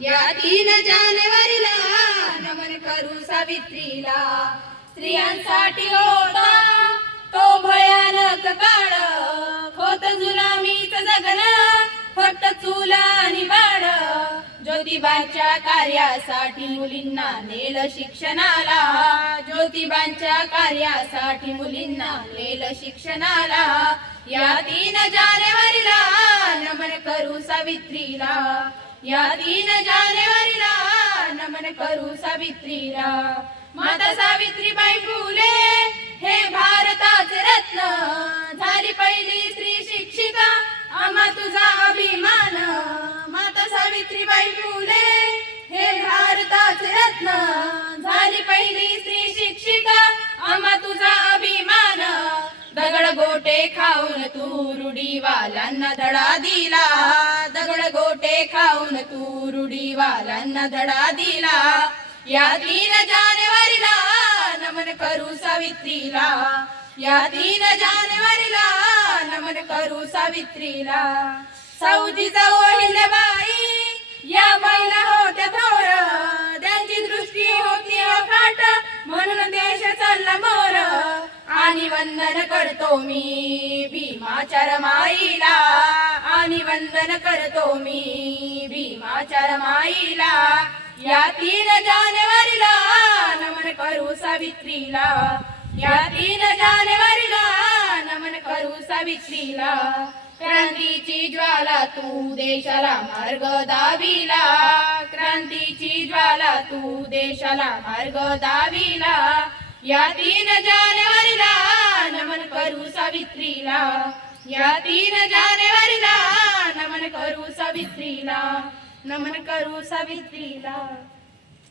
या 3 जानेवारीला नमन करू सावित्रीला. स्त्रियांसाठी होता तो भयानक काळ, होत जुलामीच जगणं फक्त चूल आणि बाळ. ज्योतिबांच्या कार्यासाठी मुलींना नेलं शिक्षणाला, ज्योतिबांच्या कार्यासाठी मुलींना नेलं शिक्षणाला. या 3 जानेवारीला नमन करू सावित्रीला. या 3 जानेवारीला नमन करू सावित्रीला. माता सावित्रीबाई फुले हे भारताचे रत्न, झाली पहिली स्त्री शिक्षिका आम्हा तुझा अभिमान. माता सावित्रीबाई फुले हे भारताचे रत्न, झाली पहिली स्त्री शिक्षिका आम्हा तुझा अभिमान. दगड गोटे खाऊन तू रूढीवाल्यांना धडा दिला, दगड गोटे खाऊन तू रूढीवाल्यांना धडा दिला. या 3 जानेवारीला नमन करू सावित्रीला. या 3 जानेवारीला नमन करू सावित्रीला. सौजीजाऊ अहिल्याबाई या महिला होत्या थोर, त्यांची दृष्टी होती अफाट म्हणून देश चालला मोर. आणि वंदन करतो मी भीमाच्या रमाईला, आणि वंदन करतो मी भीमाच्या रमाईला. या 3 जानेवारीला नमन करू सावित्रीला. या 3 जानेवारीला नमन करू सावित्रीला. क्रांतीची ज्वाला तू देशाला मार्ग दाविला, क्रांतीची ज्वाला तू देशाला मार्ग दाविला. या 3 जानेवारीला नमन करू सावित्रीला. या 3 जानेवारीला नमन करू सावित्रीला. नमन करू सावित्रीला.